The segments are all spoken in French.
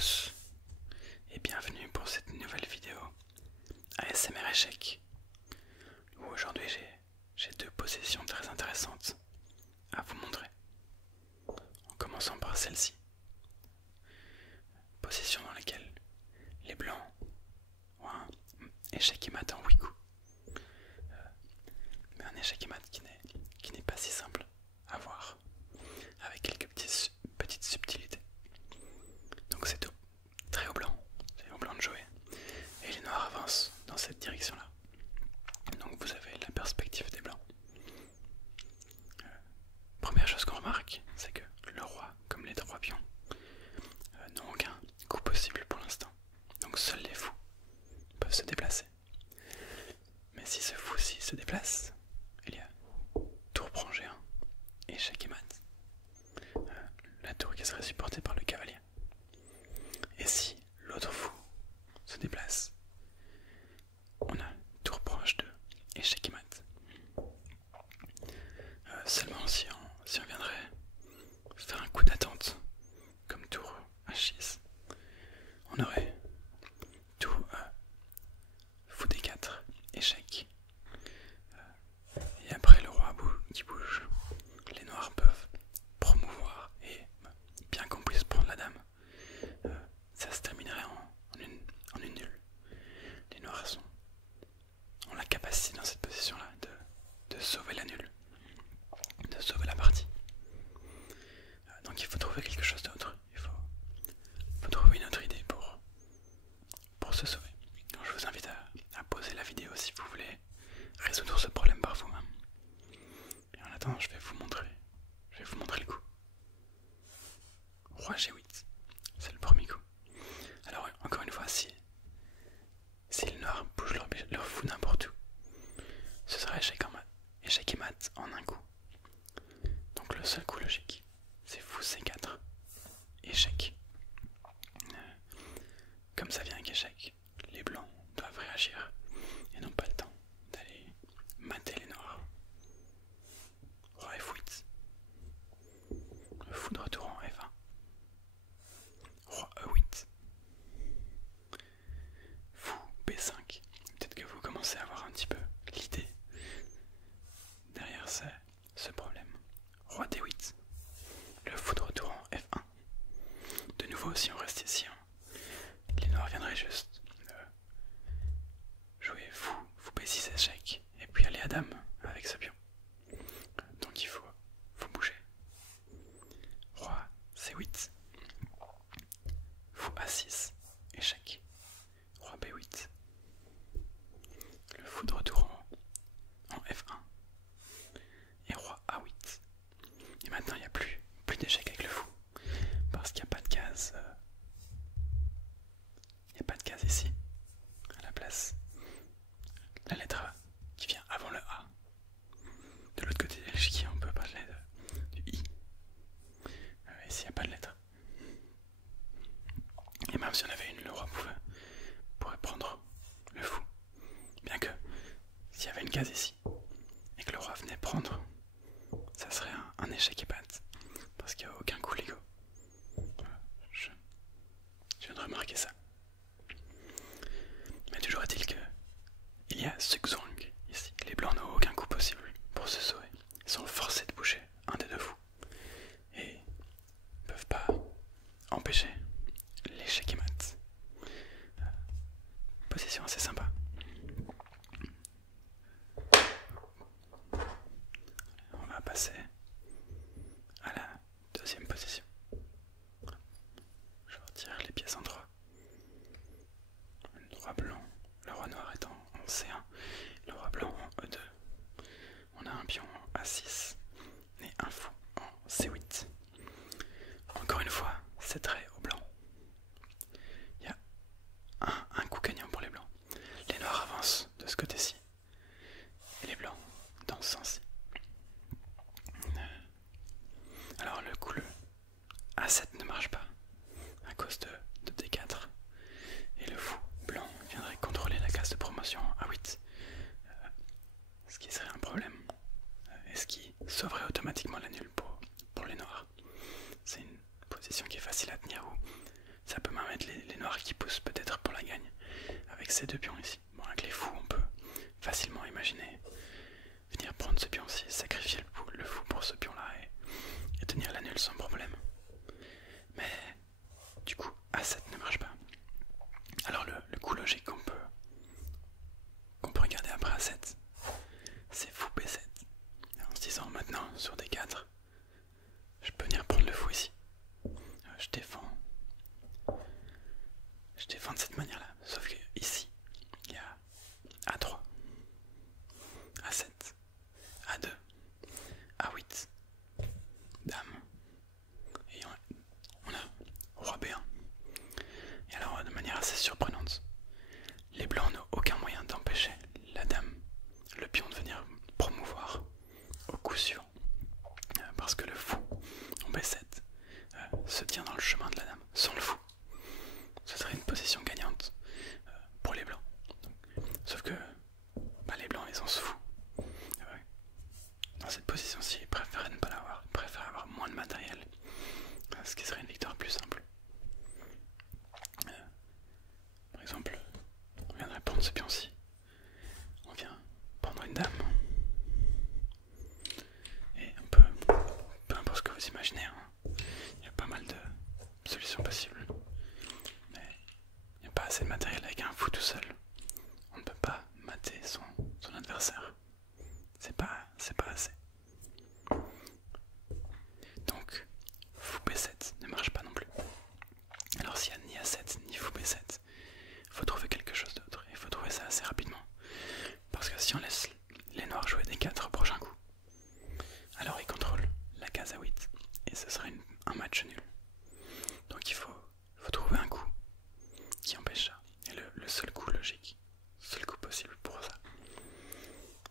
tous et bienvenue pour cette nouvelle vidéo ASMR échec où aujourd'hui j'ai deux possessions très intéressantes à vous montrer. En commençant par celle-ci, possession dans laquelle les blancs ont un échec et mat en 8 coups, mais un échec et mat qui n'est pas si simple à voir, avec quelques petites subtilités. Donc c'est tout, très au blanc, c'est au blanc de jouer, et les noirs avancent dans cette direction-là. Donc vous avez la perspective des blancs. Première chose qu'on remarque, c'est que le roi, comme les trois pions, n'ont aucun coup possible pour l'instant. Donc seuls les fous peuvent se déplacer. Mais si ce fou-ci se déplace, il y a tour prend G1, échec et mat. La tour qui serait supportée par le cavalier. Et si l'autre fou se déplace, on a tour prend H2, échec et mat. Seulement si on viendrait faire un coup d'attente, comme tour H6, on aurait tout fou D4, échec. Et après le roi qui bouge, les noirs peuvent promouvoir et bien qu'on puisse prendre la dame, ça se terminerait en une nulle. Les noirs ont la capacité dans cette position-là de sauver la nulle, de sauver la partie. Donc il faut trouver quelque chose d'autre, il faut trouver une autre idée pour se sauver. Donc je vous invite à poser la vidéo si vous voulez résoudre ce problème par vous-même. Et en attendant, je vais vous montrer le coup. Roi G8, c'est le premier coup. Alors encore une fois, si les noirs bougent leur fou n'importe où, ce sera échec et mat en un coup. Donc le seul coup logique, c'est fou C4, échec. Comme ça vient avec échec, les blancs doivent réagir et n'ont pas le temps d'aller mater les noirs. Roi F8, le fou de retour en F1, roi E8, fou B5. Peut-être que vous commencez à avoir un petit peu l'idée derrière ce problème. Roi D8, le fou de retour en F1. De nouveau, si on reste ici, les noirs viendraient juste jouer fou B6 échec et puis aller à dame avec ce pion. Donc il faut bouger. Roi C8, fou A6 échec, roi B8, le fou de retour en F1 et roi A8. Et maintenant il n'y a plus d'échec avec le fou parce qu'il n'y a pas de case. Il n'y a pas de case ici à la place. La lettre A qui vient avant le A. De l'autre côté de l'échiquier, on peut parler du I. Ici, il n'y a pas de lettre. Et même si on avait une, le roi pourrait prendre le fou. Bien que, s'il y avait une case ici, et que le roi venait prendre, ça serait un échec et mat. Parce qu'il n'y a aucun coup légaux. Je viens de remarquer ça. Mais toujours est-il que il y a Sukzong ici. Les blancs n'ont aucun coup possible pour se sauver. Ils sont forcés de bouger un des deux fous. Et ne peuvent pas empêcher l'échec et mat. Position assez sympa. On va passer à la deuxième position. Je retire les pièces en 3. Le roi blanc, le roi noir étant en C1, le roi blanc en E2. On a un pion en A6 et un fou en C8. Encore une fois, c'est très au blanc. Il y a un coup gagnant pour les blancs. Les noirs avancent de ce côté-ci et les blancs dans ce sens-ci. Alors le coup A7 ne marche pas à cause de D4 et le fou blanc viendrait contrôler la case de promotion A8, ce qui serait un problème et ce qui sauverait automatiquement la nulle pour les noirs. C'est une position qui est facile à tenir ces deux pions ici. Bon, avec les fous, on peut facilement imaginer venir prendre ce pion-ci, sacrifier le fou pour ce pion-là et tenir la nulle sans problème. Mais du coup, A7 ne marche pas. Alors le coup logique qu'on peut regarder après A7, c'est fou B7. En se disant maintenant sur D4, je peux venir prendre le fou ici. Je défends de cette manière-là. Sauf que ici, il y a A3, A7, A2, A8, Dame. Et on a Roi B1. Et alors, de manière assez surprenante, les blancs n'ont aucun moyen d'empêcher la dame, le pion de venir promouvoir au coup suivant. Parce que le fou, en B7, se tient dans le chemin de la dame, sans le fou. Ce serait une position gagnante pour les blancs. Sauf que les blancs, ils en se foutent. Dans cette position-ci, ils préfèrent ne pas l'avoir. Ils préfèrent avoir moins de matériel, ce qui serait une victoire plus simple. Par exemple, on viendrait prendre ce pion-ci. On vient prendre une dame. Et on peut, peu importe ce que vous imaginez, hein, il y a pas mal de solutions possibles. Mais il n'y a pas assez de matériel avec un fou tout seul. On ne peut pas mater son adversaire. C'est pas assez. Donc, fou B7 ne marche pas non plus. Alors s'il n'y a ni A7 ni fou B7, il faut trouver quelque chose d'autre. Il faut trouver ça assez rapidement. Parce que si on laisse les noirs jouer D4 au prochain coup, alors ils contrôlent la case A8 et ce serait un match nul. Donc il faut trouver un coup qui empêche ça. Et le seul coup logique, le seul coup possible pour ça,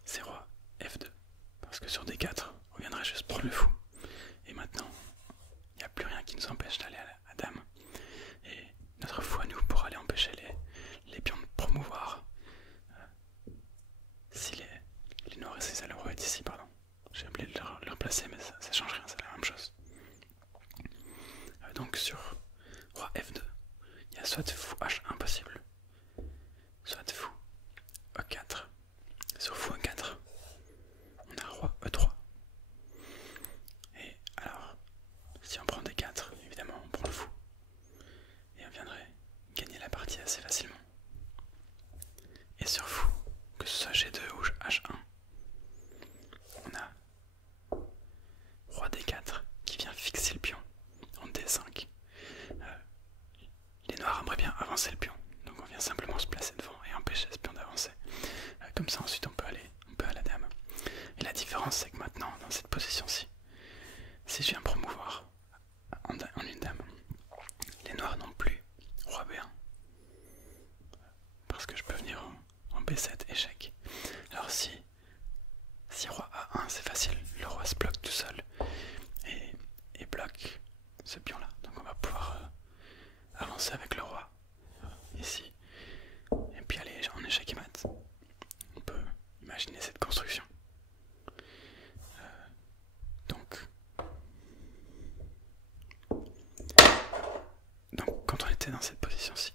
c'est roi F2. Parce que sur D4, on viendrait juste prendre le fou. Et maintenant, il n'y a plus rien qui nous empêche d'aller à dame. Et notre fou à nous pour aller empêcher les pions de promouvoir. Si les noirs essaient de le roi est ici, pardon. J'ai oublié de le replacer, mais ça change rien, c'est la même chose. Donc sur roi F2, il y a soit fou H1 possible, soit fou E4. Sur fou E4, on a roi E3. Et alors, si on prend D4, évidemment on prend le fou. Et on viendrait gagner la partie assez facilement. Et sur fou, que ce soit G2 ou H1, on a roi D4 qui vient fixer le pion en D5. Les noirs aimeraient bien avancer le pion, donc on vient simplement se placer devant et empêcher ce pion d'avancer. Comme ça ensuite on peut aller à la dame. Et la différence c'est que maintenant dans cette position-ci, si je viens promouvoir en une dame, les noirs n'ont plus roi B1. Parce que je peux venir en B7 échec. Alors si roi A1 c'est facile, le roi se bloque tout seul et bloque ce pion là. Donc on va pouvoir avancer avec le roi ici et puis aller en échec et mat. On peut imaginer cette construction. Donc quand on était dans cette position-ci,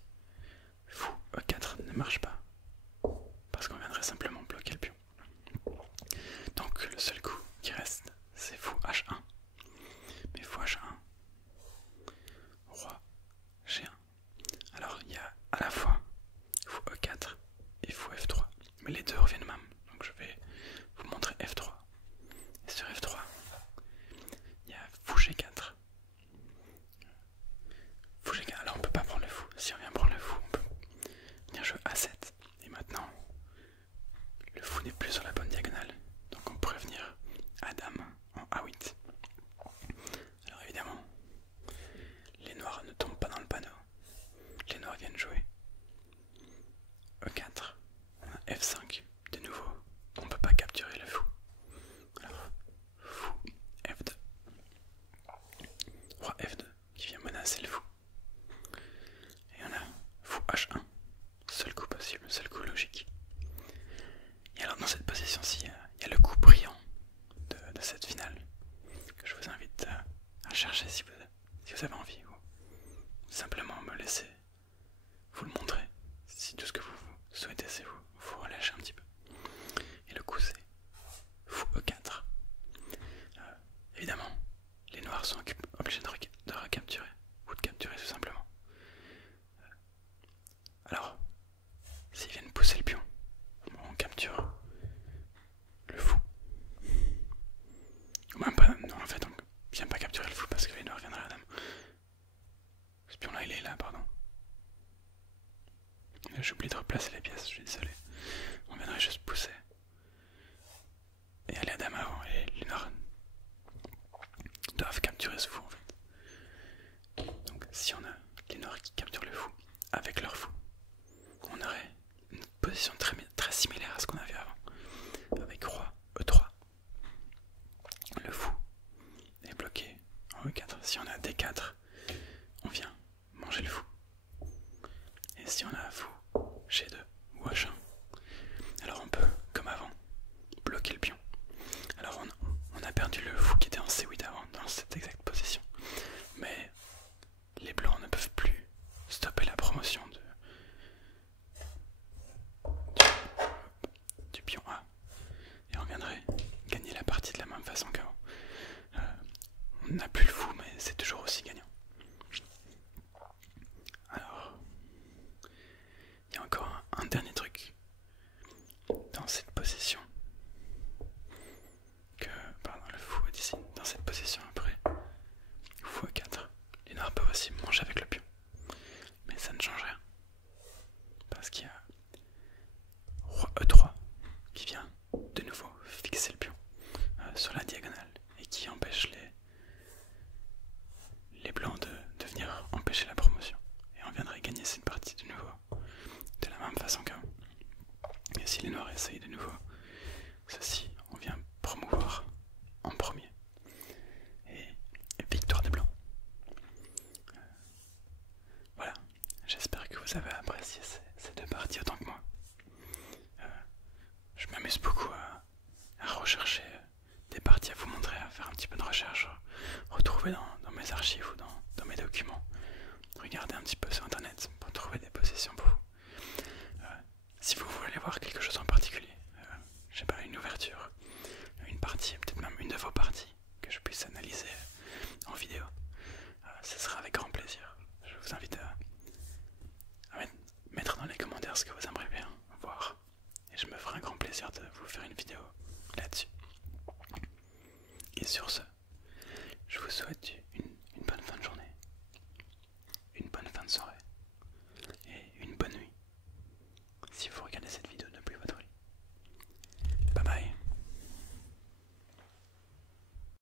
fou E4 ne marche pas parce qu'on viendrait simplement bloquer le pion. Donc le seul coup qui reste c'est fou H1. Mais fou H1, roi G1. Alors il y a à la fois fou E4 et fou F3. Mais les deux reviennent même. Donc je vais vous montrer F3. Et sur F3, il y a fou G4. Fou G4. Alors on peut pas prendre le fou. Si on vient prendre Ce pion là il est là, pardon. J'ai oublié de replacer les pièces, je suis désolé. On viendrait juste pousser. Et aller à dame avant, et les noirs doivent capturer ce fou en fait. Donc si on a les noirs qui capturent le fou avec leur fou, on aurait une position très similaire à ce qu'on avait avant. Avec roi E3. Le fou est bloqué en E4. Si on a D4, on vient manger le fou. Et si on a un fou G2 ou H1, alors on peut, comme avant, bloquer le pion. Alors on a perdu le fou qui était en C8 avant, dans cette exacte position. Mais les blancs ne peuvent plus stopper la promotion du pion A. Et on viendrait gagner la partie de la même façon qu'avant. On n'a plus le fou, mais c'est toujours aussi gagnant. Alors, il y a encore un dernier truc dans cette position. Pardon, le fou est ici, dans cette position après. Fou A4. Les noirs peuvent aussi manger avec le pion. Mais ça ne change rien. Parce qu'il y a roi E3 qui vient de nouveau fixer le pion sur la diagonale et qui empêche les blancs de venir empêcher la promotion. Et on viendrait gagner cette partie de nouveau de la même façon qu'avant. Et si les noirs essayent de nouveau ceci, on vient promouvoir en premier. Et victoire des blancs. Voilà, j'espère que vous avez apprécié ces deux parties autant que moi. Je m'amuse beaucoup à rechercher des parties à vous montrer, à faire un petit peu de recherche, retrouver dans mes archives ou dans mes documents, regarder un petit peu sur internet pour trouver des positions pour vous. Si vous voulez voir quelque chose en particulier, je sais pas, une ouverture, une partie, peut-être même une de vos parties, que je puisse analyser en vidéo,